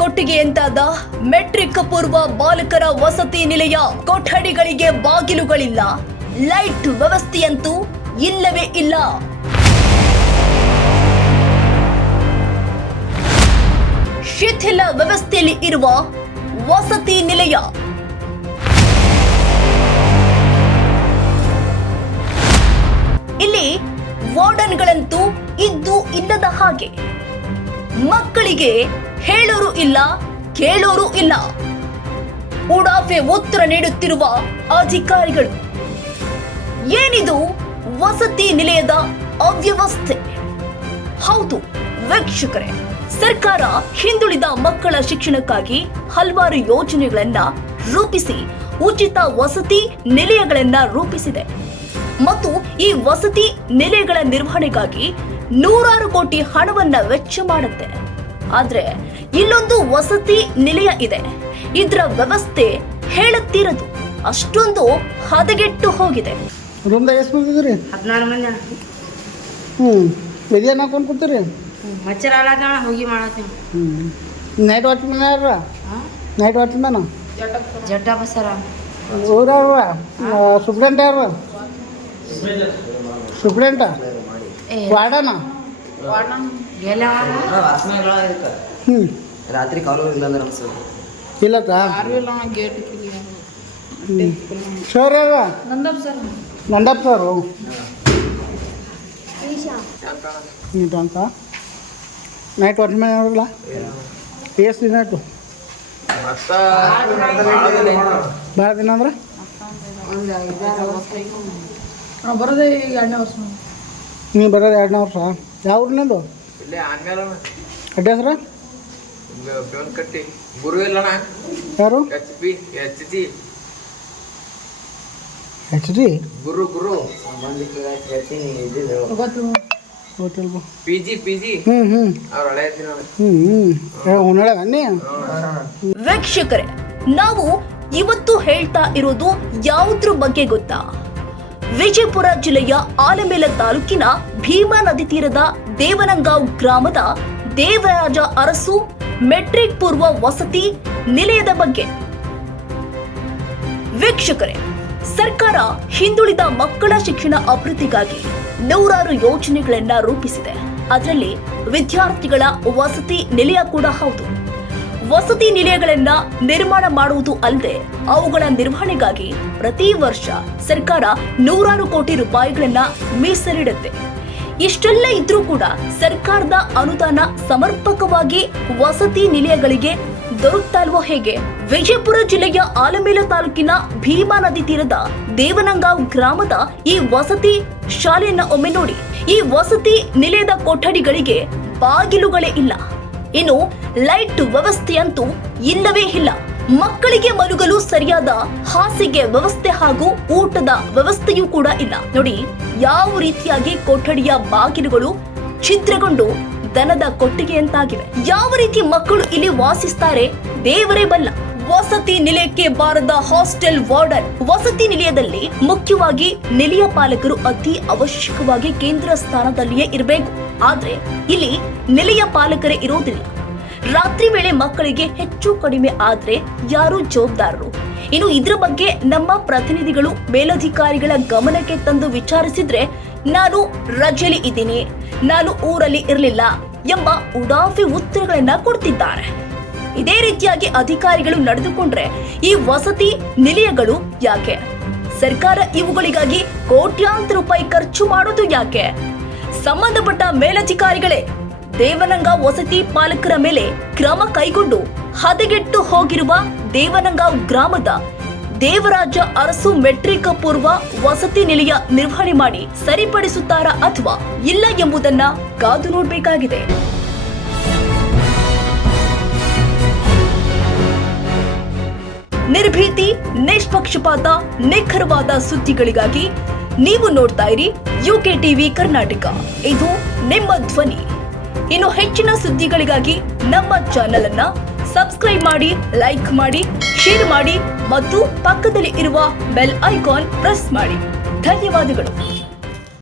ಕೊಟ್ಟಿಗೆಯಂತಾದ metric ಪೂರ್ವ ಬಾಲಕರ ವಸತಿ ನಿಲಯ. ಕೊಠಡಿಗಳಿಗೆ ಬಾಗಿಲುಗಳಿಲ್ಲ, ಲೈಟ್ ವ್ಯವಸ್ಥೆಯಂತೂ ಇಲ್ಲವೇ ಇಲ್ಲ. ಶಿಥಿಲ ವ್ಯವಸ್ಥೆಯಲ್ಲಿ ಇರುವ ವಸತಿ ನಿಲಯ. ಇಲ್ಲಿ ವಾರ್ಡನ್ಗಳಂತೂ ಇದ್ದು ಇಲ್ಲದ ಹಾಗೆ. ಮಕ್ಕಳಿಗೆ ಹೇಳೋರು ಇಲ್ಲ, ಕೇಳೋರು ಇಲ್ಲ. ಉಡಾಫೆ ಉತ್ತರ ನೀಡುತ್ತಿರುವ ಅಧಿಕಾರಿಗಳು. ಏನಿದು ವಸತಿ ನಿಲಯದ ಅವ್ಯವಸ್ಥೆ? ಹೌದು ವೀಕ್ಷಕರೇ, ಸರ್ಕಾರ ಹಿಂದುಳಿದ ಮಕ್ಕಳ ಶಿಕ್ಷಣಕ್ಕಾಗಿ ಹಲವಾರು ಯೋಜನೆಗಳನ್ನ ರೂಪಿಸಿ ಉಚಿತ ವಸತಿ ನಿಲಯಗಳನ್ನ ರೂಪಿಸಿದೆ ಮತ್ತು ಈ ವಸತಿ ನಿಲಯಗಳ ನಿರ್ವಹಣೆಗಾಗಿ ನೂರಾರು ಕೋಟಿ ಹಣವನ್ನ ವೆಚ್ಚ ಮಾಡುತ್ತೆ. ಆದ್ರೆ ಇಲ್ಲೊಂದು ವಸತಿ ನಿಲಯ ಇದೆ, ಇದರ ವ್ಯವಸ್ಥೆ ಹೇಳುತ್ತಿರದು ಅಷ್ಟೊಂದು ಹದಗೆಟ್ಟು ಹೋಗಿದೆ. ರೂಮ್ದಾಗ ಎಷ್ಟು ಮಂದಿ ಇದ್ರಿ? 14 ಮಂದಿ. ಬಿರಿಯಾನಿ ಹಾಕೊಂಡು ಕೂತೀರಿ? ಮಚ್ಚರ ಆಲಾತಣ ಹೋಗಿ ಮಾಡತ್ತೀವಿ. ನೈಟ್ ವಾಚ್ಮನ್ ಯಾರ? ನೈಟ್ ವಾಚ್ಮನ್ ಜಡ್ಡ ಬಸರ. ಊರವ್ರ ಸುಪ್ರೆಂಟ್ ಯಾರು? ಸುಪ್ರೆಂಟ ವಾರ್ಡನ? ರಾತ್ರಿ ಕಾಲು ಇಲ್ಲ ಇಲ್ಲಕ್ಕ ಸರ್ ಯಾರ? ನಂದಪ್ಪ ಸರು ಅಂತ ನೈಟ್ ವಾಚ್ಮನ್ ಯಾರಲ್ಲ? ಎಷ್ಟು ದಿನ ಆಯ್ತು? ಭಾಳ ದಿನ ಅಂದ್ರೆ ಬರೋದೇ 2ನೇ ವರ್ಷ. ನೀವು ಬರೋದು 2ನೇ ವರ್ಷ? ಯಾವ ಊರಿನದು? ಅಡ್ಡ ಹೆಸ್ರ? ಯಾರು? ಎಚ್ ಡಿ ಗುರು ವೀಕ್ಷಕರೇ, ನಾವು ಇವತ್ತು ಹೇಳ್ತಾ ಇರೋದು ಯಾವುದ್ರ ಬಗ್ಗೆ ಗೊತ್ತಾ? ವಿಜಯಪುರ ಜಿಲ್ಲೆಯ ಆಲಮೇಲ ತಾಲೂಕಿನ ಭೀಮಾ ನದಿ ತೀರದ ದೇವನಂಗಾಂವ್ ಗ್ರಾಮದ ದೇವರಾಜ ಅರಸು ಮೆಟ್ರಿಕ್ ಪೂರ್ವ ವಸತಿ ನಿಲಯದ ಬಗ್ಗೆ. ವೀಕ್ಷಕರೇ, ಸರ್ಕಾರ ಹಿಂದುಳಿದ ಮಕ್ಕಳ ಶಿಕ್ಷಣ ಅಭಿವೃದ್ಧಿಗಾಗಿ ನೂರಾರು ಯೋಜನೆಗಳನ್ನ ರೂಪಿಸಿದೆ. ಅದರಲ್ಲಿ ವಿದ್ಯಾರ್ಥಿಗಳ ವಸತಿ ನಿಲಯ ಕೂಡ ಹೌದು. ವಸತಿ ನಿಲಯಗಳನ್ನ ನಿರ್ಮಾಣ ಮಾಡುವುದು ಅಲ್ಲದೆ ಅವುಗಳ ನಿರ್ವಹಣೆಗಾಗಿ ಪ್ರತಿ ವರ್ಷ ಸರ್ಕಾರ ನೂರಾರು ಕೋಟಿ ರೂಪಾಯಿಗಳನ್ನ ಮೀಸಲಿಡುತ್ತೆ. ಇಷ್ಟೆಲ್ಲ ಇದ್ರೂ ಕೂಡ ಸರ್ಕಾರದ ಅನುದಾನ ಸಮರ್ಪಕವಾಗಿ ವಸತಿ ನಿಲಯಗಳಿಗೆ ದೊರಕ್ತಾ ಇಲ್ವೋ ಹೇಗೆ? ವಿಜಯಪುರ ಜಿಲ್ಲೆಯ ಆಲಮೇಲ ತಾಲೂಕಿನ ಭೀಮಾ ನದಿ ತೀರದ ದೇವನಂಗಾಂವ್ ಗ್ರಾಮದ ಈ ವಸತಿ ಶಾಲೆಯನ್ನ ಒಮ್ಮೆ ನೋಡಿ. ಈ ವಸತಿ ನಿಲಯದ ಕೊಠಡಿಗಳಿಗೆ ಬಾಗಿಲುಗಳೇ ಇಲ್ಲ. ಇನ್ನು ಲೈಟ್ ವ್ಯವಸ್ಥೆಯಂತೂ ಇಲ್ಲವೇ ಇಲ್ಲ. ಮಕ್ಕಳಿಗೆ ಮಲಗಲು ಸರಿಯಾದ ಹಾಸಿಗೆ ವ್ಯವಸ್ಥೆ ಹಾಗೂ ಊಟದ ವ್ಯವಸ್ಥೆಯೂ ಕೂಡ ಇಲ್ಲ. ನೋಡಿ ಯಾವ ರೀತಿಯಾಗಿ ಕೊಠಡಿಯ ಬಾಗಿಲುಗಳು ಛಿದ್ರಗೊಂಡು ದನದ ಕೊಟ್ಟಿಗೆಯಂತಾಗಿವೆ. ಯಾವ ರೀತಿ ಮಕ್ಕಳು ಇಲ್ಲಿ ವಾಸಿಸ್ತಾರೆ ದೇವರೇ ಬಲ್ಲ. ವಸತಿ ನಿಲಯಕ್ಕೆ ಬಾರದ ಹಾಸ್ಟೆಲ್ ವಾರ್ಡನ್. ವಸತಿ ನಿಲಯದಲ್ಲಿ ಮುಖ್ಯವಾಗಿ ನಿಲಯ ಪಾಲಕರು ಅತಿ ಅವಶ್ಯಕವಾಗಿ ಕೇಂದ್ರ ಸ್ಥಾನದಲ್ಲಿಯೇ ಇರಬೇಕು. ಆದ್ರೆ ಇಲ್ಲಿ ನಿಲಯ ಪಾಲಕರೇ ಇರೋದಿಲ್ಲ. ರಾತ್ರಿ ವೇಳೆ ಮಕ್ಕಳಿಗೆ ಹೆಚ್ಚು ಕಡಿಮೆ ಆದ್ರೆ ಯಾರು ಜವಾಬ್ದಾರರು? ಇನ್ನು ಇದ್ರ ಬಗ್ಗೆ ನಮ್ಮ ಪ್ರತಿನಿಧಿಗಳು ಮೇಲಧಿಕಾರಿಗಳ ಗಮನಕ್ಕೆ ತಂದು ವಿಚಾರಿಸಿದ್ರೆ ನಾನು ರಜೆಯಲ್ಲಿ ಇದ್ದೀನಿ, ನಾನು ಊರಲ್ಲಿ ಇರಲಿಲ್ಲ ಎಂಬ ಉಡಾಫೆ ಉತ್ತರಗಳನ್ನ ಕೊಡ್ತಿದ್ದಾರೆ. ಇದೇ ರೀತಿಯಾಗಿ ಅಧಿಕಾರಿಗಳು ನಡೆದುಕೊಂಡ್ರೆ ಈ ವಸತಿ ನಿಲಯಗಳು ಯಾಕೆ? ಸರ್ಕಾರ ಇವುಗಳಿಗಾಗಿ ಕೋಟ್ಯಾಂತರ ರೂಪಾಯಿ ಖರ್ಚು ಮಾಡೋದು ಯಾಕೆ? ಸಂಬಂಧಪಟ್ಟ ಮೇಲಧಿಕಾರಿಗಳೇ ದೇವನಂಗಾಂವ್ ವಸತಿ ಪಾಲಕರ ಮೇಲೆ ಕ್ರಮ ಕೈಗೊಂಡು ಹದಗೆಟ್ಟು ಹೋಗಿರುವ ದೇವನಂಗಾಂವ್ ಗ್ರಾಮದ ದೇವರಾಜ ಅರಸು ಮೆಟ್ರಿಕ್ ಪೂರ್ವ ವಸತಿ ನಿಲಯ ನಿರ್ವಹಣೆ ಮಾಡಿ ಸರಿಪಡಿಸುತ್ತಾರಾ ಅಥವಾ ಇಲ್ಲ ಎಂಬುದನ್ನ ಕಾದು ನೋಡಬೇಕಾಗಿದೆ. ನಿರ್ಭೀತಿ, ನಿಷ್ಪಕ್ಷಪಾತ, ನಿಖರವಾದ ಸುದ್ದಿಗಳಿಗಾಗಿ ನೀವು ನೋಡ್ತಾ ಇರಿ ಯುಕೆ ಟಿವಿ ಕರ್ನಾಟಕ. ಇದು ನಿಮ್ಮ ಧ್ವನಿ. ಇನ್ನು ಹೆಚ್ಚಿನ ಸುದ್ದಿಗಳಿಗಾಗಿ ನಮ್ಮ ಚಾನೆಲ್ ಅನ್ನ ಸಬ್ಸ್ಕ್ರೈಬ್ ಮಾಡಿ, ಲೈಕ್ ಮಾಡಿ, ಶೇರ್ ಮಾಡಿ ಮತ್ತು ಪಕ್ಕದಲ್ಲಿ ಇರುವ ಬೆಲ್ ಐಕಾನ್ ಪ್ರೆಸ್ ಮಾಡಿ. ಧನ್ಯವಾದಗಳು.